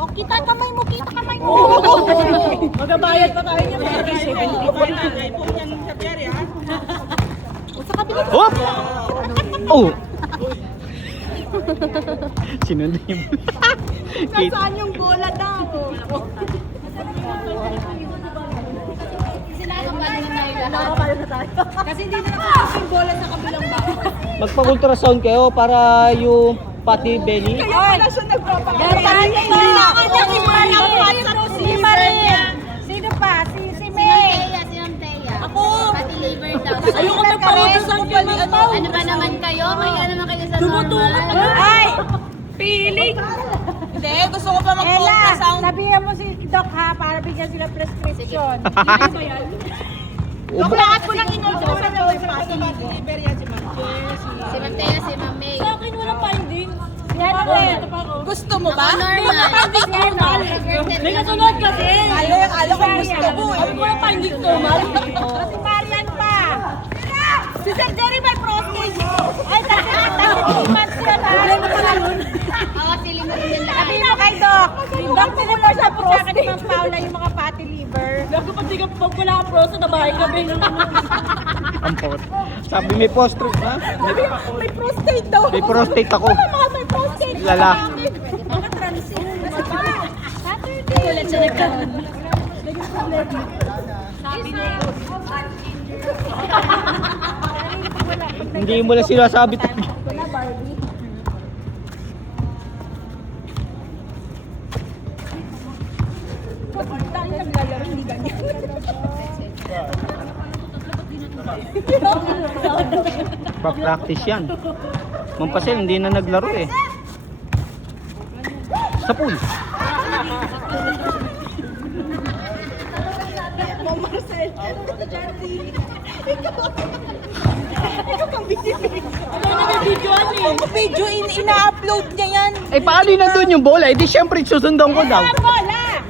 O, kita kamay mo, kita kamay mo. Magabayad pa tayo niya. 75. O, sa kabila. Oh! Oh! Sinunod yung Nasaan yung bola daw? Nakakapalo na tayo. Kasi hindi na nakakapalo yung bola sa kabilang bako. Magpa-ultrasound kayo para yung pati belly. Kaya pala siya nagpapakita. Kailangan niya imanang si Maria. Sino pa? Si May. Si Ma'am Thea. Ako. Pati liver daw. Ayoko magpa-ultrasound yung ano. Ano ba naman kayo? Kaya naman kayo sa Tumutungan normal. Ay! Piling! Hindi, gusto ko pa mag-ultrasound. Sabihan mo si Doc ha, para bigyan sila prescription. Dok, lahat ko lang in-ultrasound yung pati. Si Ma'am Thea, si Ma'am May. Sa akin walang finding. Yan rin. Gusto mo ba? Normal. Normal. May kasunod kasi. Alam ko gusto mo eh. Ako walang finding normal. Si Marian pa. Si Sir Jerry may prostate. Ay, dati 3 months yan ha. Problema pala yun. Oo, sili mo rin nila. Sabi mo kay Doc. Doc, tinulong sa po sa akin ni Ma'am Paula yung mga fatty liver. Gago pag di ka pag wala kang prostate na bahay kami. Ang pot. Sabi may prostate na. May prostate daw. May prostate ako. Wala mga may prostate. Lala. Mga transit. Saturday. Ulit siya nagkaroon. Sabi niya. Hindi mo lang sinasabi. Pa-practice yan. Mampasel, hindi na naglaro eh. Sa pool. Video ina-upload niya yan. Eh paano yun nandun yung bola? Eh di syempre susundan ko daw. Bola!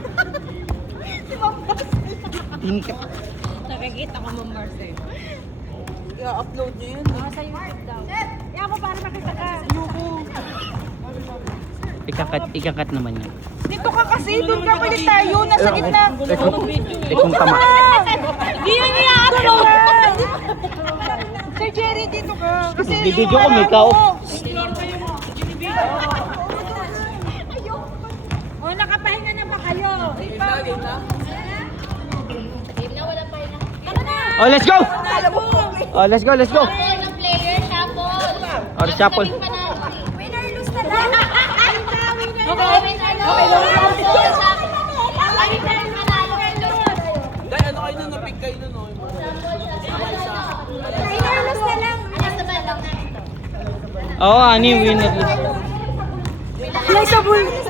Tingka. Nakikita ko mo Marcel. I-upload niya yun. Sa YouTube daw. Yan mo para makita ka. Ikakat naman yan. Dito ka kasi, doon ka pala tayo, nasa gitna. Kung tama. Hindi yan i-upload. Sir Jerry, dito ka. Kasi Bibidyo ko, may ikaw. O, nakapahinga na ba kayo? Game na, wala pa yun. Oh, let's go! Oh, let's go, let's go. Shuffle ng player, shuffle. Oh, shuffle. Winner lose na lang. Okay, winner no. Okay, winner manalo. Winner lose na lang. Ano sa bandang? Oo, ani winner. Flexible.